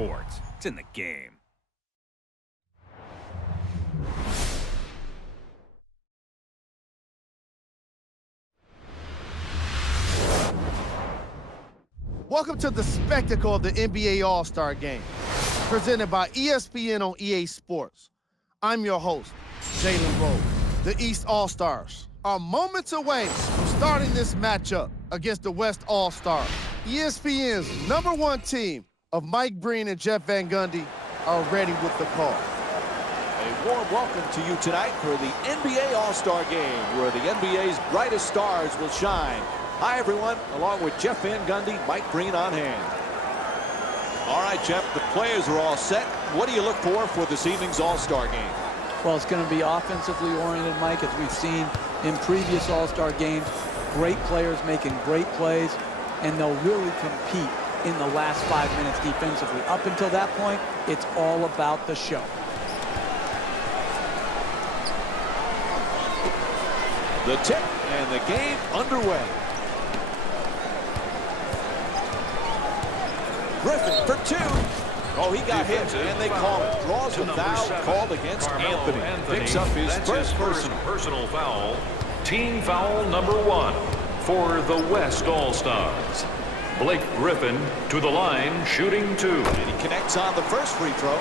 sports. It's in the game. Welcome to the spectacle of the NBA All-Star Game, presented by ESPN on EA Sports. I'm your host, Jalen Rose. The East All-Stars are moments away from starting this matchup against the West All-Stars. ESPN's #1 team of Mike Breen and Jeff Van Gundy are ready with the call. A warm welcome to you tonight for the NBA All-Star Game, where the NBA's brightest stars will shine. Hi, everyone. Along with Jeff Van Gundy, Mike Breen on hand. All right, Jeff, the players are all set. What do you look for this evening's All-Star Game? Well, it's going to be offensively oriented, Mike, as we've seen in previous All-Star games. Great players making great plays, and they'll really compete in the last 5 minutes defensively. Up until that point, it's all about the show. The tip and the game underway. Griffin for two. Oh, he got hit, and they call it. Draws a foul called against Anthony. Picks up his first personal foul. Team foul number 1 for the West All-Stars. Blake Griffin to the line, shooting 2. And he connects on the first free throw.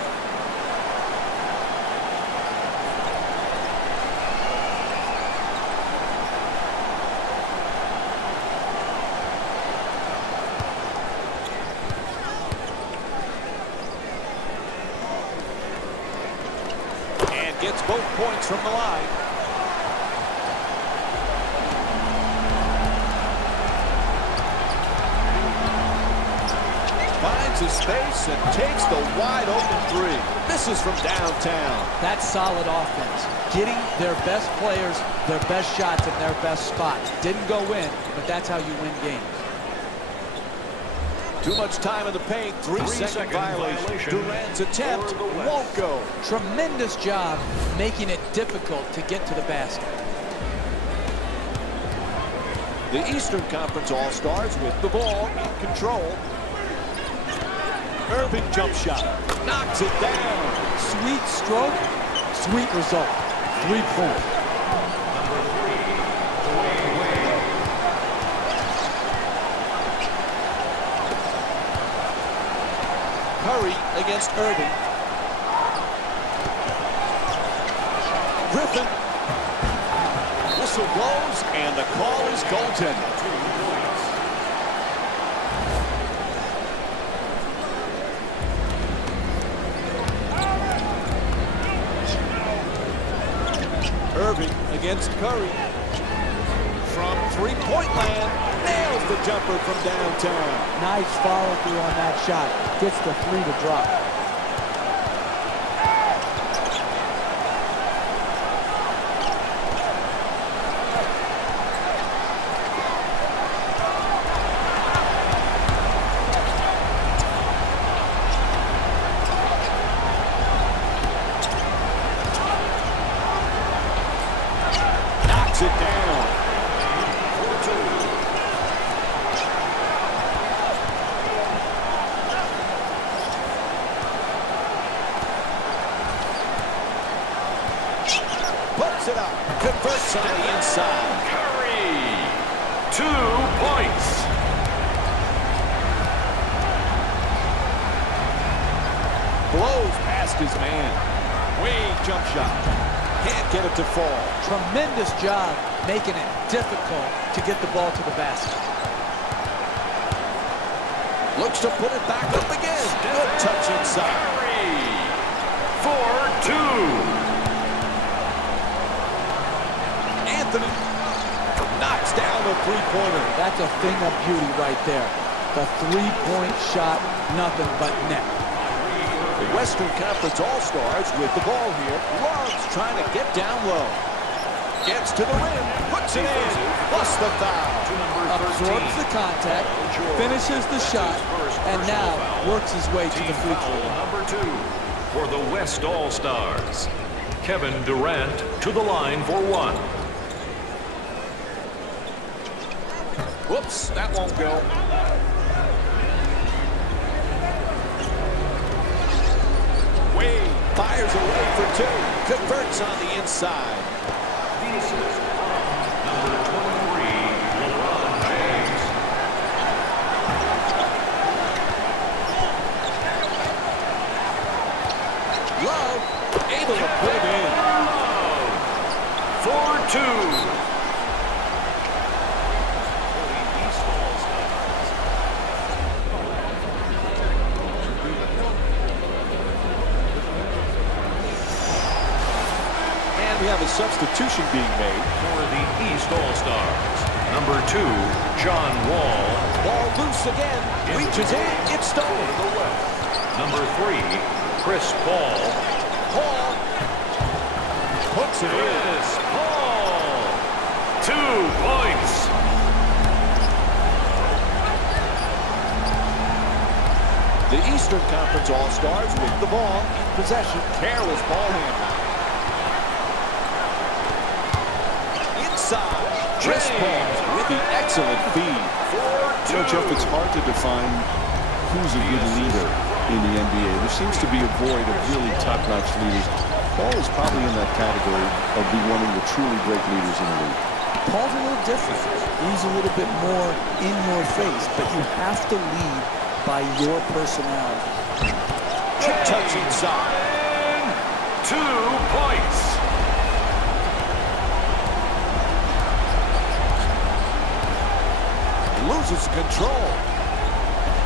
Gets both points from the line. Finds his space and takes the wide open three. This is from downtown. That's solid offense. Getting their best players, their best shots in their best spots. Didn't go in, but that's how you win games. Too much time in the paint. 3-second violation. Durant's attempt won't go. Tremendous job making it difficult to get to the basket. The Eastern Conference All-Stars with the ball in control. Irving jump shot. Knocks it down. Sweet stroke, sweet result. 3-point. Curry against Irving. Griffin. Whistle blows, and the call is goaltending. Irving against Curry. From three-point land. Nails the jumper from downtown. Nice follow-through on that shot. Gets the 3 to drop. Knocks it down. Puts it up. Converts on the inside. Curry, 2 points. Blows past his man. Wade jump shot. Can't get it to fall. Tremendous job making it difficult to get the ball to the basket. Looks to put it back up again. Good touch inside. Curry, 4-2. Anthony knocks down the three-pointer. That's a thing of beauty right there. The 3-point shot, nothing but net. The Western Conference All-Stars with the ball here. Loves trying to get down low. Gets to the rim. Puts it in. Plus the foul. Absorbs the contact, finishes the shot, and now works his way to the free throw line. Number 2 for the West All-Stars. Kevin Durant to the line for 1. Whoops, that won't go. Wade fires away for two. Converts on the inside. The assist from number 23, LeBron James. Love able to put it in. For two. For the East All-Stars. And we have a substitution being made. For the East All-Stars. Number 2, John Wall. Ball loose again. Reaches in. It's For stolen. the West. Number 3, Chris Paul. Paul puts it in. Chris Paul. 2 points. The Eastern Conference All-Stars with the ball in possession. Careless ball handling. Inside. Chris Paul with the excellent feed. You know, Jeff, it's hard to define who's a good leader in the NBA. There seems to be a void of really top-notch leaders. Paul is probably in that category of being one of the truly great leaders in the league. Paul's a little different. He's a little bit more in your face, but you have to lead by your personality. Good touch inside. 2 points. Loses control.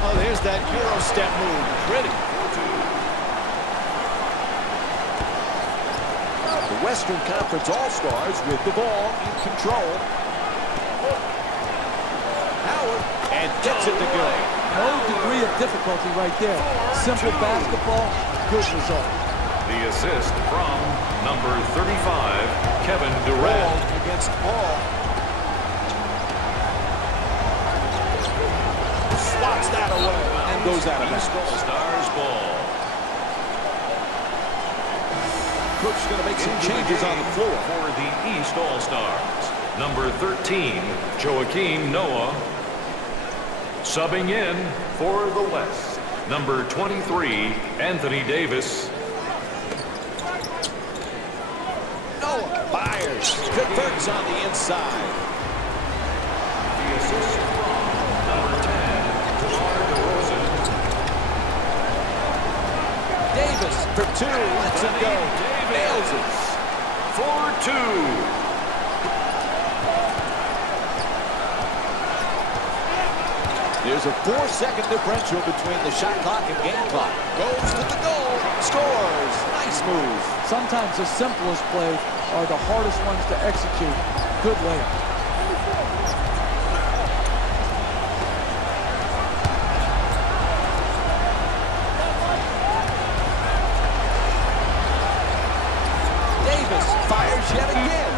Oh, there's that Euro step move. Pretty. The Western Conference All-Stars with the ball in control. Howard and gets it to go. No degree of difficulty right there. Simple basketball, good result. The assist from number 35, Kevin Ball Durant. against Paul. Swats that away and goes out of East bounds. All-Stars ball. Coach is going to make some Into the changes on game the floor. for the East All-Stars. Number 13, Joakim Noah. Subbing in for the West. Number 23, Anthony Davis. Noah fires. Converts on the inside. The assist from number 10, DeMar DeRozan. Davis for two. Lets it go. Nails it. For two. There's a 4-second differential between the shot clock and game clock. Goes to the goal. Scores. Nice move. Sometimes the simplest plays are the hardest ones to execute. Good layup. Davis fires yet again.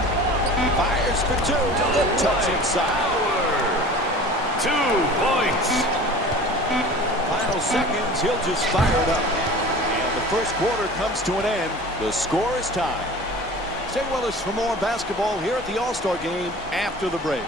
Fires for two. Lip touch inside. 2 points. Final seconds. He'll just fire it up. And the first quarter comes to an end. The score is tied. Stay with us for more basketball here at the All-Star Game after the break.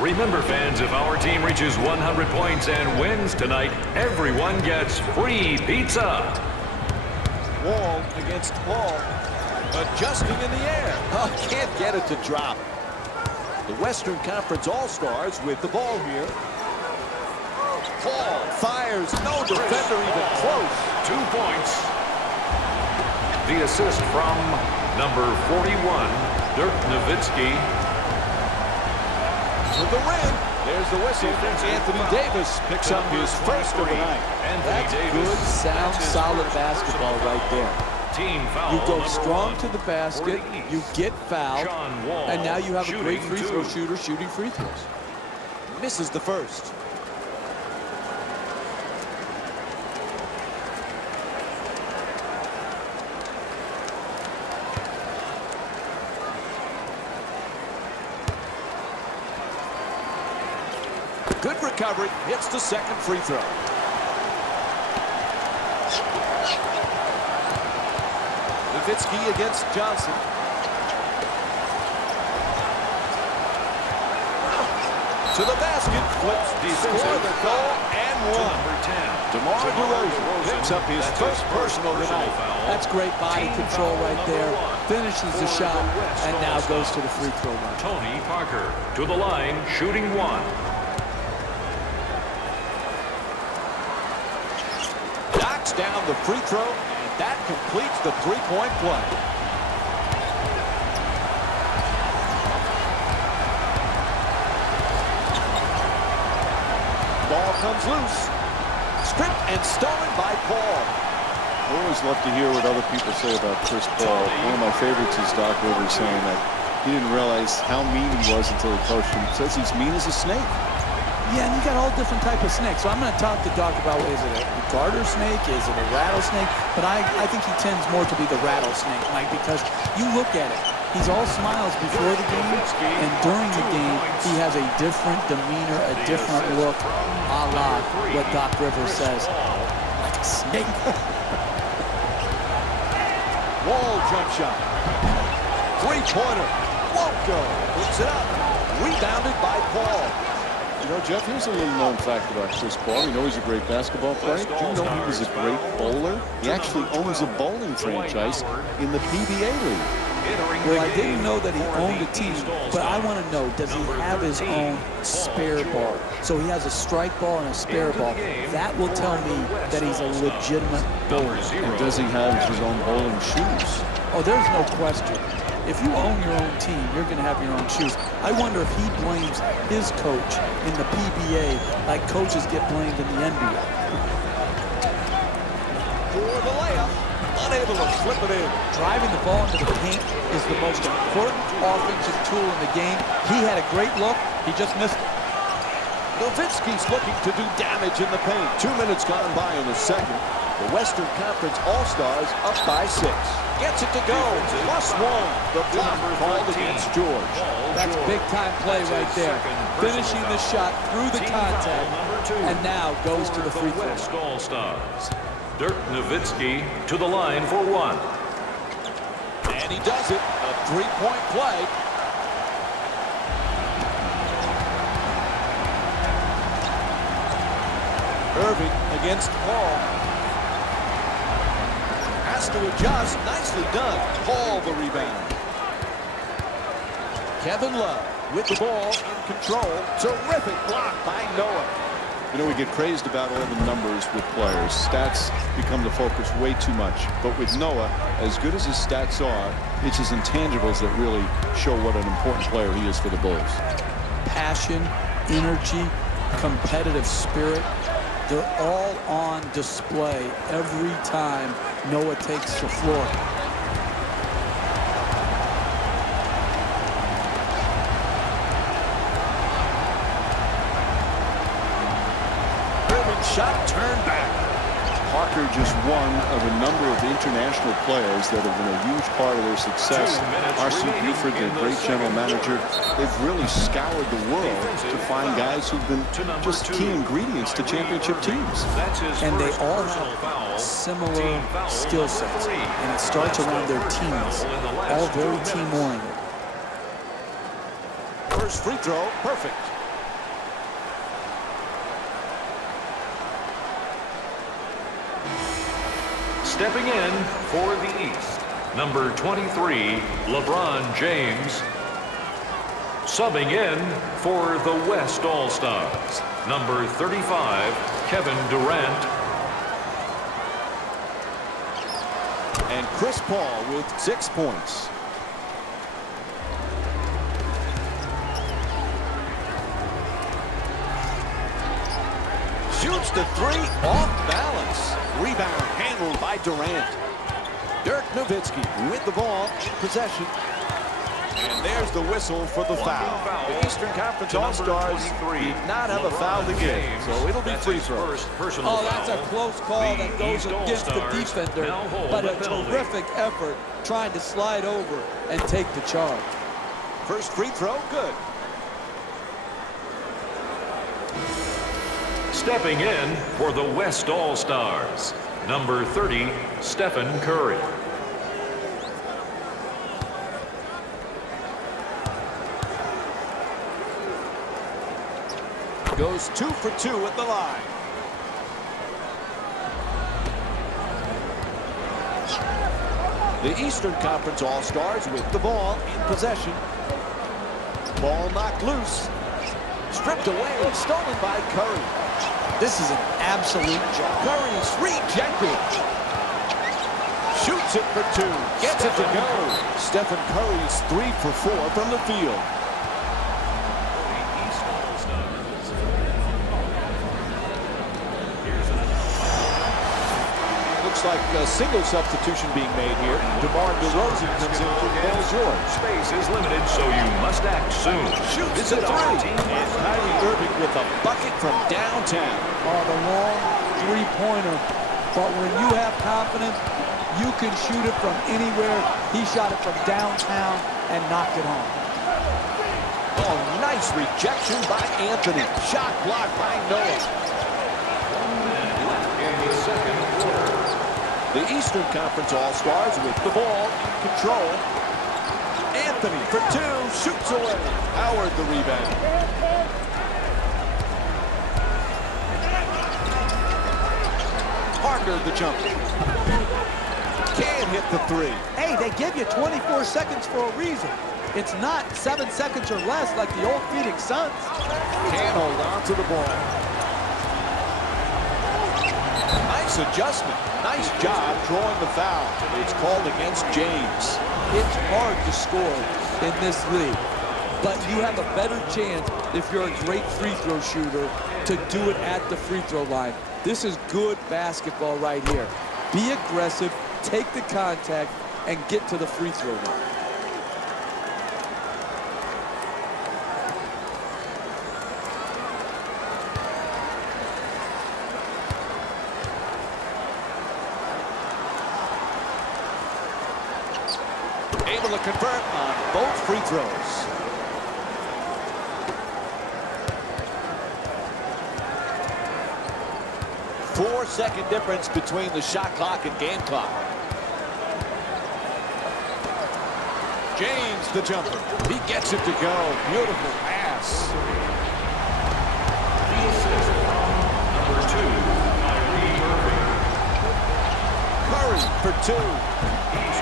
Remember, fans, if our team reaches 100 points and wins tonight, everyone gets free pizza. Wall against Paul. Adjusting in the air. Oh, can't get it to drop. The Western Conference All-Stars with the ball here. Paul fires. No defender even close. 2 points. The assist from number 41, Dirk Nowitzki. To the rim. There's the whistle. Anthony Davis picks up his first of the night. That's good, sound, solid basketball right there. Team foul. You go number strong 1 to the basket, for the East. you get fouled, John Wall, and now you have a great shooting free throw two. shooter shooting free throws. Misses the first. Good recovery. Hits the second free throw. Nowitzki against Johnson. To the basket. Flips. Score the goal and one. DeMar DeRozan picks up his first personal tonight. That's great body control right there. Finishes the shot and now goes to the free throw line. Tony Parker to the line, shooting one. Knocks down the free throw, and that completes the three-point play. Ball comes loose. Stripped and stolen by Paul. I always love to hear what other people say about Chris Paul. One of my favorites is Doc Rivers saying that he didn't realize how mean he was until he coached him. He says he's mean as a snake. Yeah, and you got all different type of snakes. So I'm going to talk to Doc about, is it a garter snake? Is it a rattlesnake? But I think he tends more to be the rattlesnake, Mike, because you look at it. He's all smiles before the game, and during the game, he has a different demeanor, a different look, a la what Doc Rivers says. Like a snake. Wall jump shot. Three-pointer. Won't go. Puts it up. Rebounded by Paul. You know, Jeff, here's a little known fact about Chris Paul. You know he's a great basketball player. Do you know he was a great bowler? He actually owns a bowling franchise in the PBA League. Well, I didn't know that he owned a team, but I want to know, does he have his own spare ball? So he has a strike ball and a spare ball. That will tell me that he's a legitimate bowler. And does he have his own bowling shoes? Oh, there's no question. If you own your own team, you're going to have your own shoes. I wonder if he blames his coach in the PBA like coaches get blamed in the NBA. For the layup. Unable to slip it in. Driving the ball into the paint is the most important offensive tool in the game. He had a great look. He just missed it. Nowitzki's looking to do damage in the paint. 2 minutes gone by in the second. The Western Conference All-Stars up by 6. Gets it to go. +1. The block called against George. That's big-time play right there. Finishing the shot through the contact, and now goes to the free throw. West All-Stars. Dirk Nowitzki to the line for one. And he does it. A three-point play. Irving against Paul. Has to adjust. Nicely done. Paul the rebound. Kevin Love with the ball in control. Terrific block by Noah. You know, we get crazed about all the numbers with players. Stats become the focus way too much. But with Noah, as good as his stats are, it's his intangibles that really show what an important player he is for the Bulls. Passion, energy, competitive spirit, they're all on display every time Noah takes the floor. Shot turned back. Parker just one of a number of international players that have been a huge part of their success. R.C. Buford, their great general manager, they've really scoured the world to find guys who've been just key ingredients to championship teams. And they all have similar skill sets. And it starts around their teams, all very team-oriented. First free throw, perfect. Stepping in for the East, number 23, LeBron James. Subbing in for the West All-Stars, number 35, Kevin Durant. And Chris Paul with 6 points. Shoots the three off balance. Rebound handled by Durant. Dirk Nowitzki with the ball in possession. And there's the whistle for the foul. The Eastern Conference All-Stars did not have a foul to give, so it'll be free throw. Oh, that's a close call that goes against the defender, but a terrific effort trying to slide over and take the charge. First free throw, good. Stepping in for the West All-Stars, number 30, Stephen Curry. Goes 2 for 2 at the line. The Eastern Conference All-Stars with the ball in possession. Ball knocked loose. Stripped away and stolen by Curry. This is an absolute job. Curry's rejected. Shoots it for 2. Gets it to go. Stephen Curry's 3 for 4 from the field. Looks like a single substitution being made here. DeMar DeRozan comes in. Ball's yours. Space is limited, so you must act soon. Shoots it 3. And Kyrie Irving with a bucket from downtown. Oh, the long three-pointer. But when you have confidence, you can shoot it from anywhere. He shot it from downtown and knocked it home. Oh, nice rejection by Anthony. Shot blocked by Noah. In the second quarter. The Eastern Conference All-Stars with the ball in control. Anthony for 2, shoots away. Howard the rebound. Parker the jumper. Can't hit the 3. Hey, they give you 24 seconds for a reason. It's not 7 seconds or less like the old Phoenix Suns. Can't hold on to the ball. Nice adjustment. Nice job drawing the foul. It's called against James. It's hard to score in this league, but you have a better chance if you're a great free throw shooter to do it at the free throw line. This is good basketball right here. Be aggressive, take the contact, and get to the free throw line. Able to convert on both free throws. Four-second difference between the shot clock and game clock. James the jumper. He gets it to go. Beautiful pass. Number 2, Kyrie Irving. Curry for 2.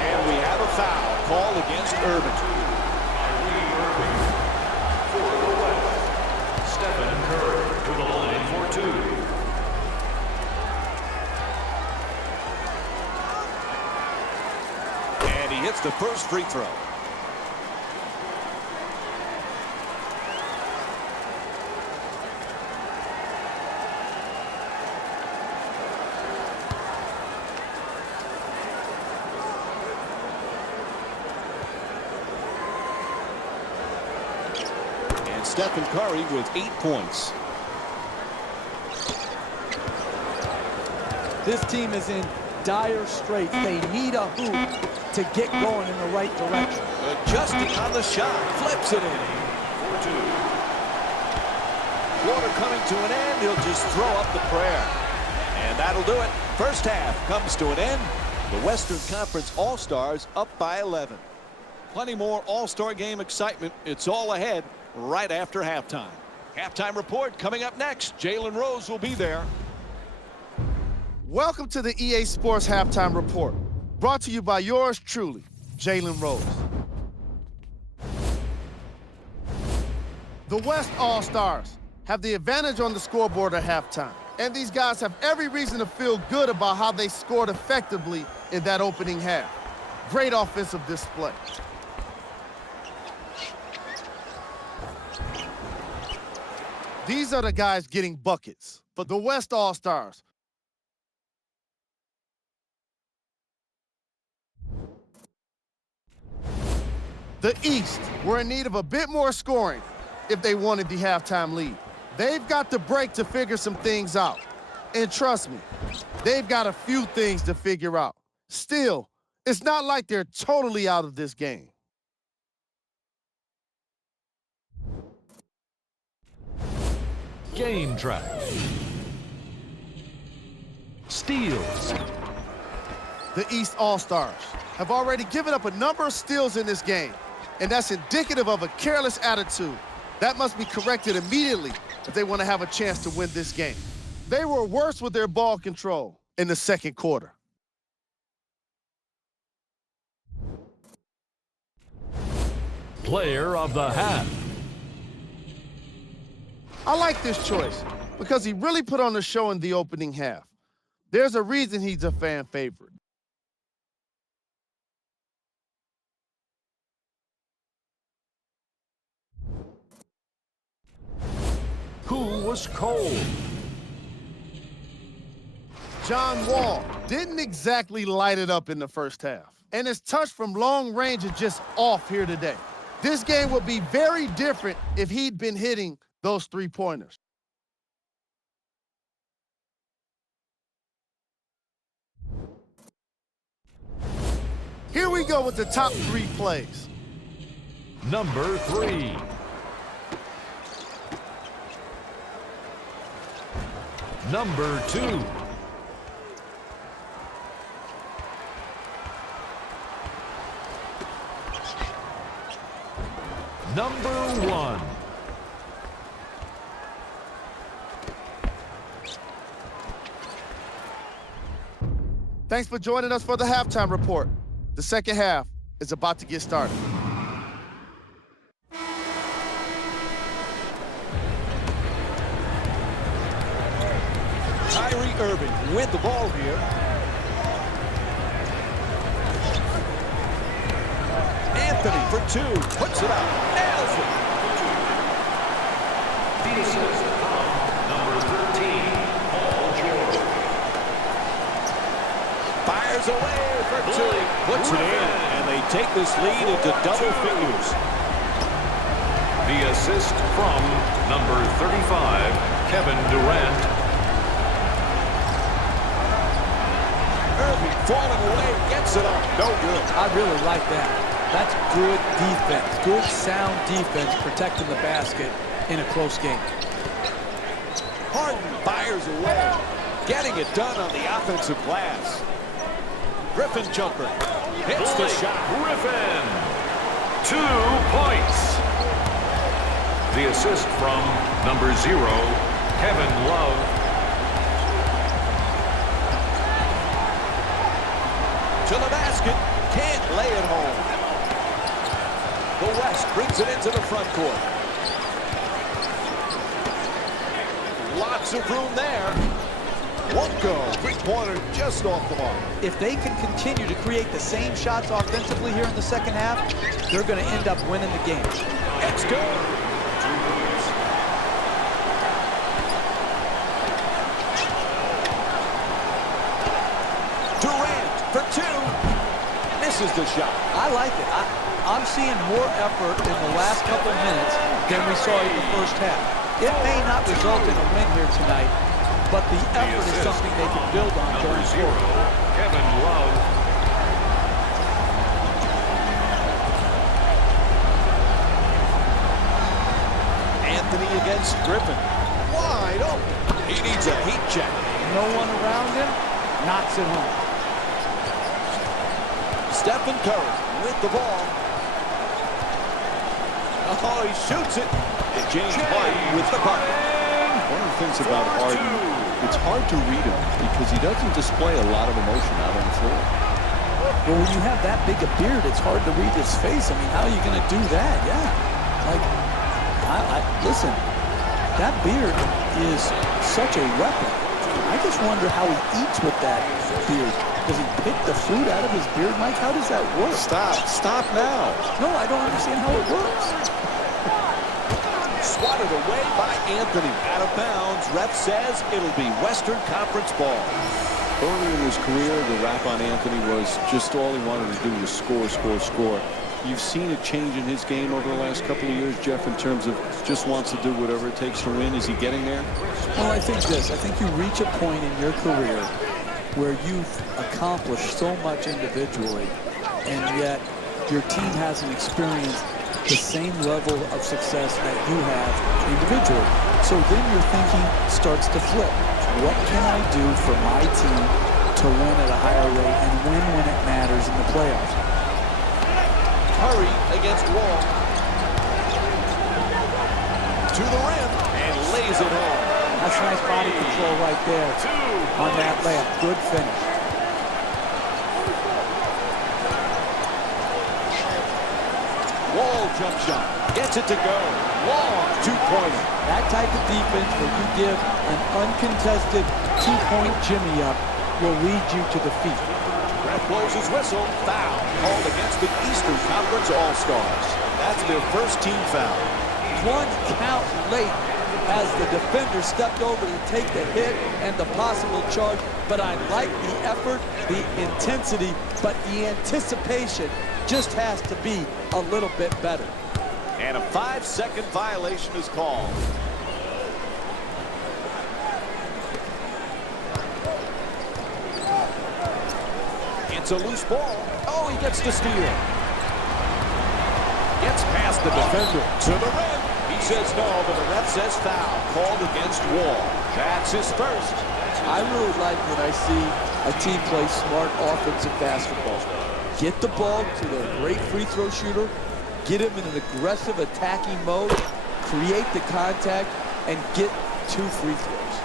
And we have a foul called against Irving. Kyrie Irving. For the West, Stephen Curry to the line for 2. And he hits the first free throw. Stephen Curry with 8 points. This team is in dire straits. They need a hoop to get going in the right direction. Adjusting on the shot, flips it in. For 2. Quarter coming to an end, he'll just throw up the prayer. And that'll do it. First half comes to an end. The Western Conference All-Stars up by 11. Plenty more All-Star game excitement. It's all ahead right after halftime. Halftime report coming up next. Jalen Rose will be there. Welcome to the EA Sports Halftime Report, brought to you by yours truly, Jalen Rose. The West All-Stars have the advantage on the scoreboard at halftime, and these guys have every reason to feel good about how they scored effectively in that opening half. Great offensive display. These are the guys getting buckets for the West All-Stars. The East were in need of a bit more scoring if they wanted the halftime lead. They've got the break to figure some things out. And trust me, they've got a few things to figure out. Still, it's not like they're totally out of this game. Game track. steals. The East All-Stars have already given up a number of steals in this game, and that's indicative of a careless attitude. That must be corrected immediately if they want to have a chance to win this game. They were worse with their ball control in the second quarter. Player of the half. I like this choice because he really put on the show in the opening half. There's a reason he's a fan favorite. Who was cold? John Wall didn't exactly light it up in the first half, and his touch from long range is just off here today. This game would be very different if he'd been hitting those three-pointers. Here we go with the top 3 plays. Number 3. Number 2. Number 1. Thanks for joining us for the halftime report. The second half is about to get started. Kyrie Irving with the ball here. Anthony for 2, puts it up, nails it. The assist from number 13, Paul George. Fires away for 2, puts it in, and they take this lead into double figures. The assist from number 35, Kevin Durant. Irving falling away, gets it up, no good. I really like that. That's good defense, good sound defense protecting the basket in a close game. Harden fires away, getting it done on the offensive glass. Griffin jumper, hits the shot. Griffin, 2 points. The assist from number 0, Kevin Love. To the basket, can't lay it home. The West brings it into the front court. Lots of room there. Won't go. Three-pointer just off the mark. If they can continue to create the same shots offensively here in the second half, they're going to end up winning the game. It's good. Durant for 2. Misses the shot. I like it. I'm seeing more effort in the last couple minutes than we saw in the first half. It may not result in a win here tonight, but the effort is something they can build on Number going 0, forward. Kevin Love. Anthony against Griffin. Wide open. He needs a heat check. No one around him, knocks it home. Stephen Curry with the ball. Oh, he shoots it. And James Harden with the bucket. One of the things about Harden, it's hard to read him because he doesn't display a lot of emotion out on the floor. Well, when you have that big a beard, it's hard to read his face. I mean, how are you going to do that? Yeah. Like, listen, that beard is such a weapon. I just wonder how he eats with that beard. Does he pick the fruit out of his beard, Mike? How does that work? Stop now. No, I don't understand how it works. Swatted away by Anthony. Out of bounds. Ref says it'll be Western Conference ball. Early in his career, the rap on Anthony was just all he wanted to do was score, score, score. You've seen a change in his game over the last couple of years, Jeff, in terms of just wants to do whatever it takes to win. Is he getting there? Well, I think this. I think you reach a point in your career where you've accomplished so much individually, and yet your team hasn't experienced the same level of success that you have individually. So then your thinking starts to flip. what can I do for my team to win at a higher rate and win when it matters in the playoffs? Curry against Wall. To the rim and lays it home. That's nice body control right there on that layup. Good finish. Wall jump shot. Gets it to go. Long two-pointer. That type of defense where you give an uncontested two-point jimmy up will lead you to defeat. Ref blows his whistle. Foul called against the Eastern Conference All-Stars. That's their first team foul. One count late as the defender stepped over to take the hit and the possible charge. But I like the effort, the intensity, but the anticipation just has to be a little bit better. And a 5-second violation is called. It's a loose ball. Oh, he gets the steal. Gets past the defender to the rim. He says no, but the ref says foul. Called against Wall. That's his first. I really like when I see a team play smart offensive basketball. Get the ball to their great free throw shooter, get him in an aggressive attacking mode, create the contact, and get 2 free throws.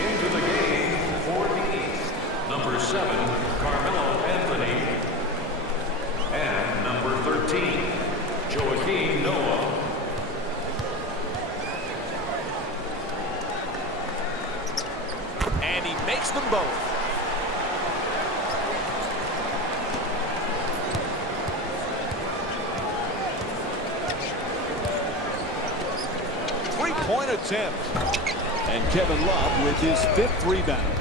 Into the game for the East, number 7, Carmelo Anthony, and number 13, Joakim Noah. And he makes them both. Three-point attempt. And Kevin Love with his 5th rebound.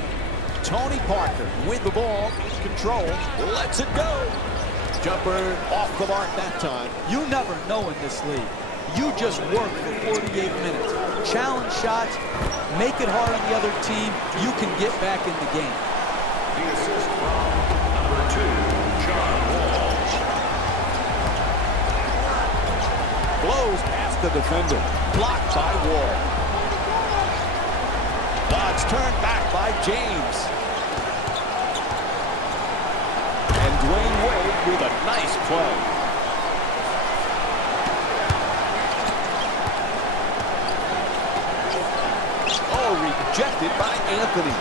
Tony Parker with the ball in control. Lets it go. Jumper off the mark that time. You never know in this league. You just work for 48 minutes. Challenge shots, make it hard on the other team. You can get back in the game. The assist from number 2, John Wall. Blows past the defender. Blocked by Wall. It's turned back by James. And Dwayne Wade with a nice play. Oh, rejected by Anthony.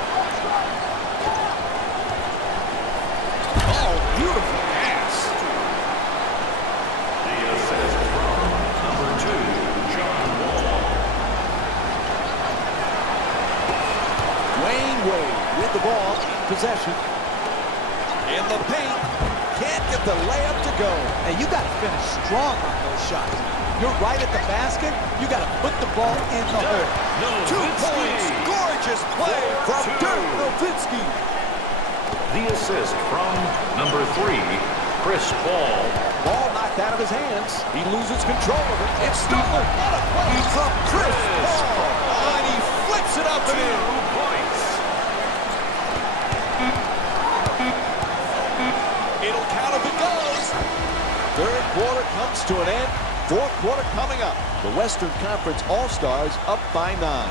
Oh, beautiful pass. The assist from number 2, John Wall. Dwayne Wade with the ball in possession. In the paint. Can't get the layup to go. And you got to finish strong on those shots. You're right at the basket. You got to put the ball in the hole. 2 points. Gorgeous play from Dirk Nowitzki. The assist from number 3, Chris Paul. Ball knocked out of his hands. He loses control of it. It's stolen. What a play from Chris Paul. And he flips it up and 2 in. points. It'll count if it goes. Third quarter comes to an end. Fourth quarter coming up. The Western Conference All-Stars up by 9.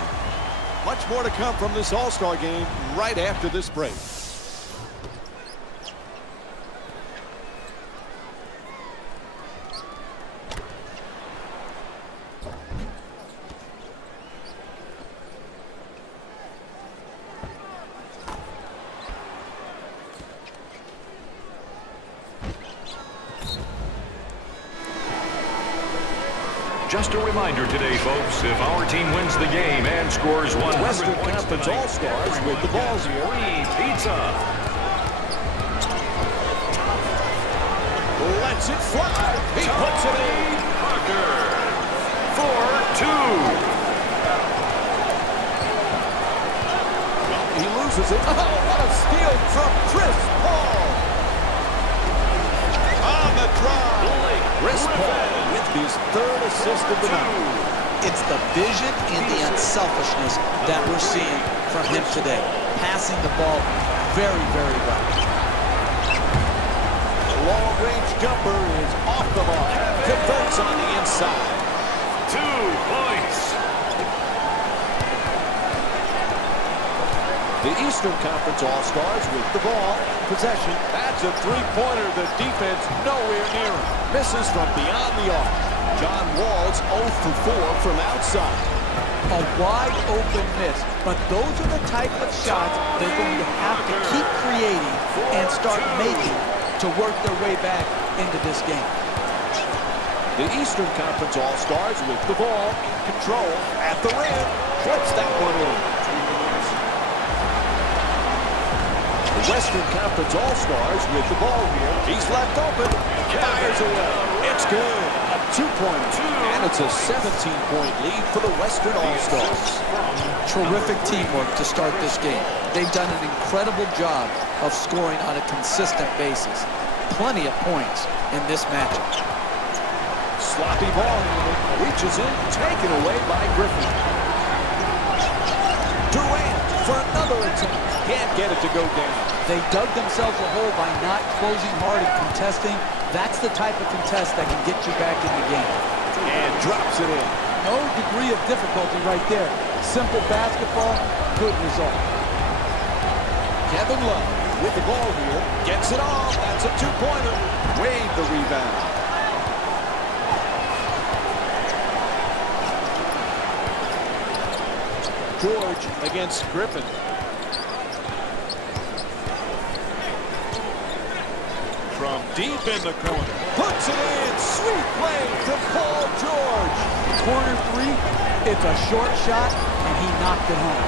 Much more to come from this All-Star game right after this break. Just a reminder today, folks, if our team wins the game and scores 100 Western points Conference tonight, All-Stars with the balls here. free pizza. Lets it fly. He puts it in. Parker for 2. He loses it. Oh, what a steal from Chris Paul. On the drive. Chris Paul with his 3rd assist of the night. It's the vision and the unselfishness that we're seeing from him today. Passing the ball very, very well. The long-range jumper is off the mark. Converts on the inside. 2 points. The Eastern Conference All-Stars with the ball. Possession. That's a three-pointer. The defense nowhere near him. Misses from beyond the arc. John Wall's 0 for 4 from outside. A wide open miss, but those are the type of shots they're going to have to keep creating and start making to work their way back into this game. The Eastern Conference All-Stars with the ball in control at the rim. Flips that one in. The Western Conference All-Stars with the ball here. He's left open. Fires away. It's good. A two-pointer. And it's a 17-point lead for the Western All-Stars. Terrific teamwork to start this game. They've done an incredible job of scoring on a consistent basis. Plenty of points in this matchup. Sloppy ball handling. Reaches in. Taken away by Griffin. Durant for another attempt. Can't get it to go down. They dug themselves a hole by not closing hard and contesting. That's the type of contest that can get you back in the game. And drops it in. No degree of difficulty right there. Simple basketball, good result. Kevin Love with the ball here. Gets it off. That's a two-pointer. Wade the rebound. George against Griffin. From deep in the corner. Puts it in. Sweet play from Paul George. Corner three, it's a short shot, and he knocked it home.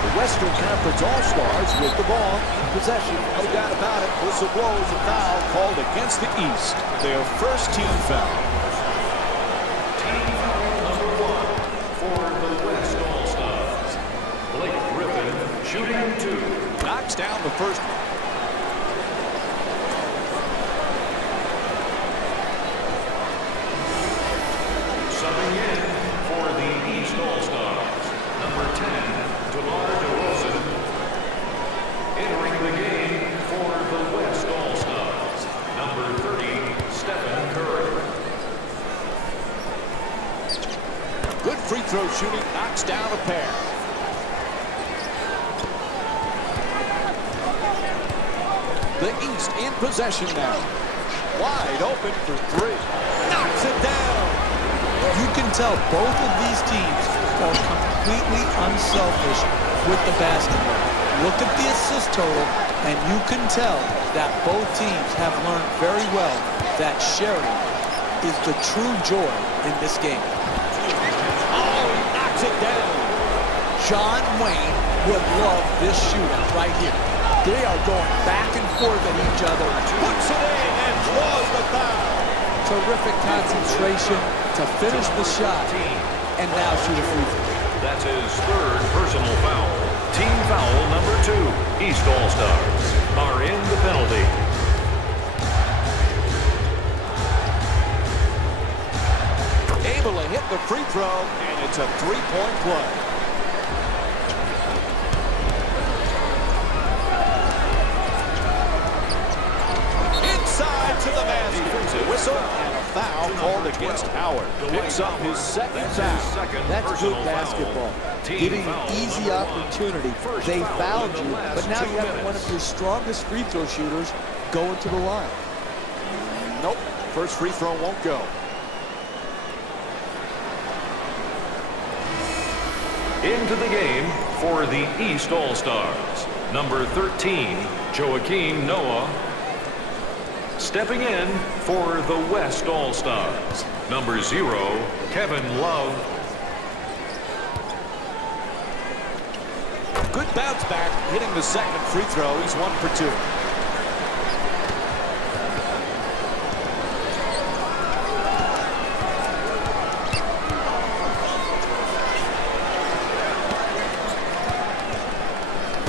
The Western Conference All-Stars with the ball in possession. No doubt about it. Whistle blows a foul called against the East. Their first team foul. Team foul number 1 for the West All-Stars. Blake Griffin shooting 2. Knocks down the first one. Subbing in for the East All-Stars, number 10, DeMar DeRozan. Entering the game for the West All-Stars, number 30, Stephen Curry. Good free throw shooting. Knocks down a pair. The East in possession now. Wide open for three. Knocks it down. You can tell both of these teams are completely unselfish with the basketball. Look at the assist total, and you can tell that both teams have learned very well that sharing is the true joy in this game. Oh, he knocks it down. John Wayne would love this shootout right here. They are going back and forth at each other. Puts it in and draws the foul. Terrific concentration to finish the shot, and now shoot a free throw. That's his third personal foul. Team foul number 2. East All-Stars are in the penalty. Able to hit the free throw, and it's a three-point play. Inside to the basket. Whistle and a foul called against Howard. Picks up his second foul. That's good basketball. Giving an easy opportunity. They fouled you, but now you have one of your strongest free throw shooters going to the line. Nope. First free throw won't go. Into the game for the East All-Stars, number 13, Joakim Noah. Stepping in for the West All-Stars, number 0, Kevin Love. Good bounce back, hitting the second free throw. He's 1 for 2.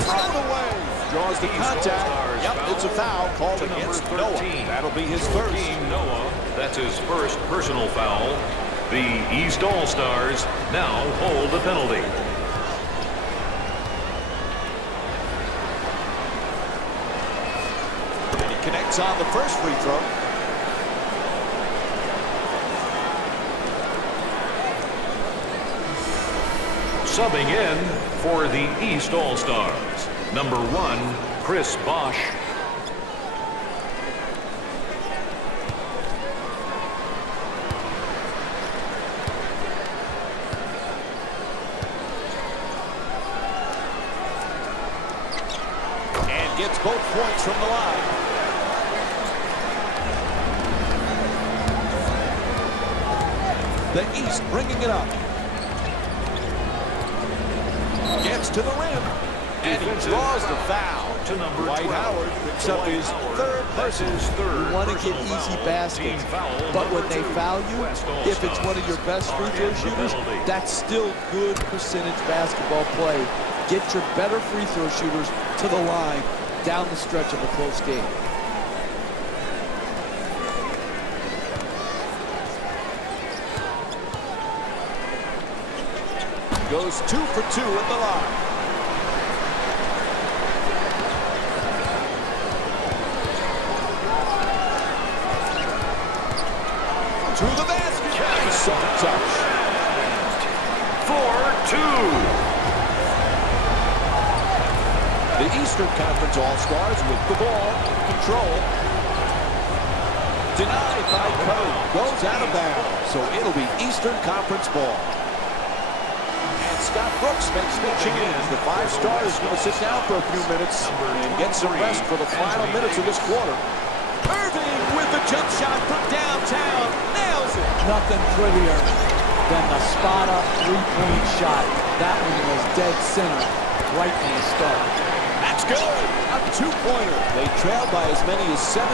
Thrown away. Draws the contact. Yep, it's a foul called against Noah. That'll be his first. Noah, that's his first personal foul. The East All-Stars now hold the penalty. And he connects on the first free throw. Subbing in for the East All-Stars, Number 1, Chris Bosch. And gets both points from the line. The East bringing it up. Gets to the rim. And he draws the foul. To number Dwight 12. Howard picks up his third personal. You want to get easy baskets, but when they foul you, if it's one of your best free throw shooters, that's still good percentage basketball play. Get your better free throw shooters to the line down the stretch of a close game. Goes 2 for 2 at the line. To the basket. Nice soft touch. 4-2. The Eastern Conference All-Stars with the ball in control. Denied by Cody. Goes out of bounds. So it'll be Eastern Conference ball. And Scott Brooks makes the change. The 5-star is going to sit down for a few minutes and get some rest for the final minutes of this quarter. Irving with the jump shot from downtown. Nails it. Nothing prettier than the spot-up three-point shot. That one was dead center right from the start. That's good. A 2-pointer. They trailed by as many as 17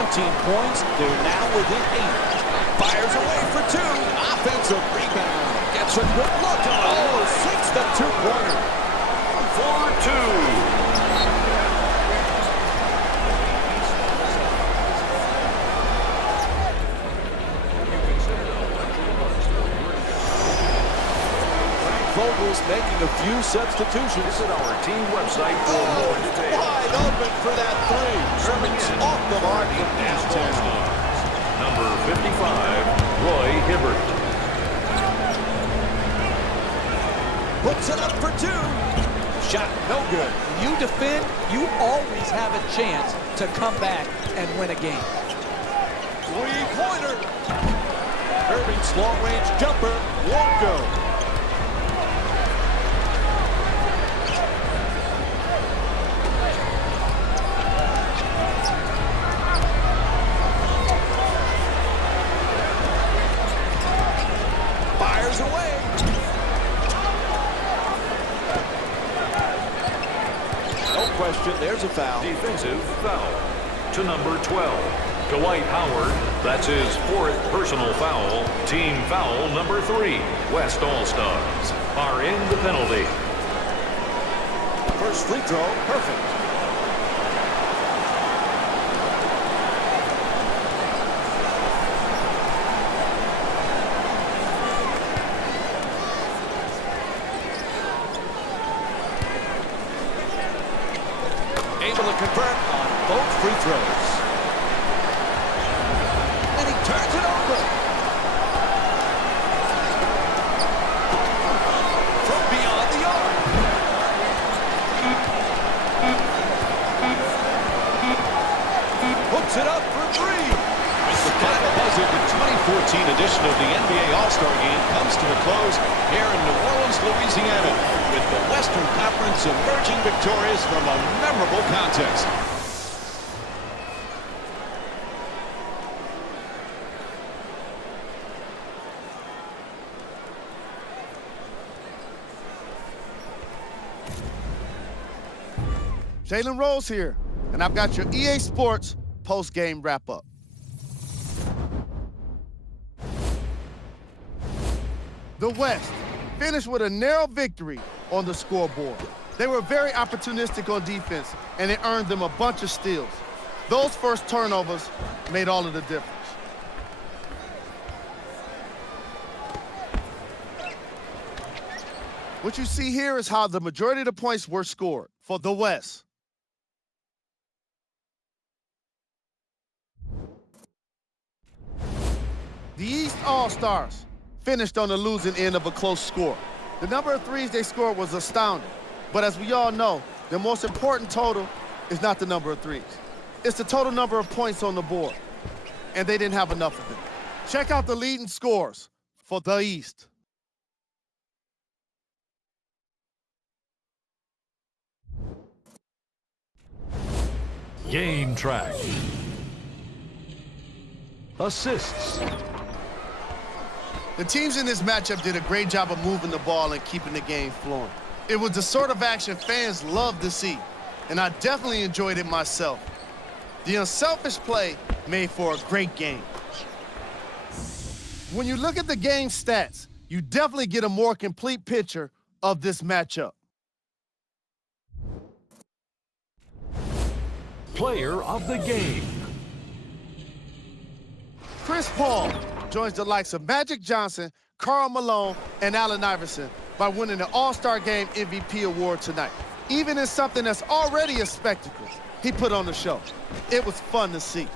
points. They're now within 8. Fires away for 2. Offensive rebound. Gets a good look. Oh, sinks the 2-pointer. 4-2. Vogel's making a few substitutions. Visit our team website for more details. Wide open for that 3. Irving's off the mark from downtown. Number 55, Roy Hibbert. Puts it up for 2. Shot no good. When you defend, you always have a chance to come back and win a game. 3-pointer. Irving's long-range jumper won't go. Fires away. No question, there's a foul. Defensive foul. To number 12, Dwight Howard. That's his 4th personal foul. Team foul number 3. West All-Stars are in the penalty. First free throw, perfect. Able to convert on both free throws. And he turns it over. From beyond the arc. Hooks it up for 3. As the final buzzer, the 2014 edition of the NBA All-Star Game comes to a close here in New Orleans, Louisiana, with the Western Conference emerging victorious from a memorable contest. Jalen Rose here, and I've got your EA Sports post-game wrap-up. The West finished with a narrow victory on the scoreboard. They were very opportunistic on defense, and it earned them a bunch of steals. Those first turnovers made all of the difference. What you see here is how the majority of the points were scored for the West. The East All-Stars finished on the losing end of a close score. The number of threes they scored was astounding, but as we all know, the most important total is not the number of threes. It's the total number of points on the board. And they didn't have enough of it. Check out the leading scores for the East. Game track. Assists. The teams in this matchup did a great job of moving the ball and keeping the game flowing. It was the sort of action fans love to see, and I definitely enjoyed it myself. The unselfish play made for a great game. When you look at the game stats, you definitely get a more complete picture of this matchup. Player of the game. Chris Paul joins the likes of Magic Johnson, Karl Malone, and Allen Iverson by winning the All-Star Game MVP award tonight. Even in something that's already a spectacle, he put on the show. It was fun to see.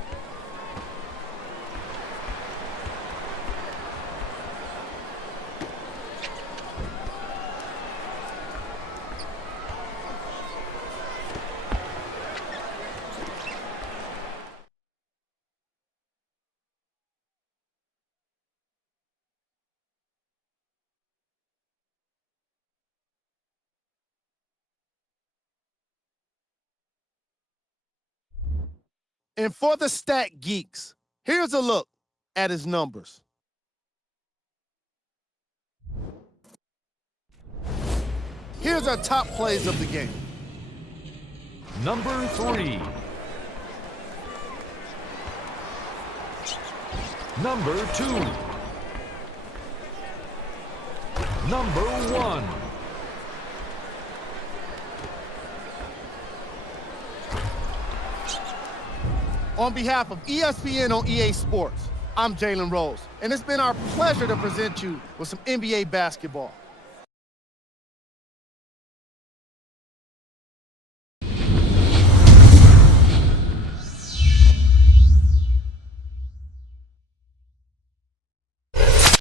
And for the stat geeks, here's a look at his numbers. Here's our top plays of the game. Number 3. Number 2. Number 1. On behalf of ESPN on EA Sports, I'm Jalen Rose, and it's been our pleasure to present you with some NBA basketball.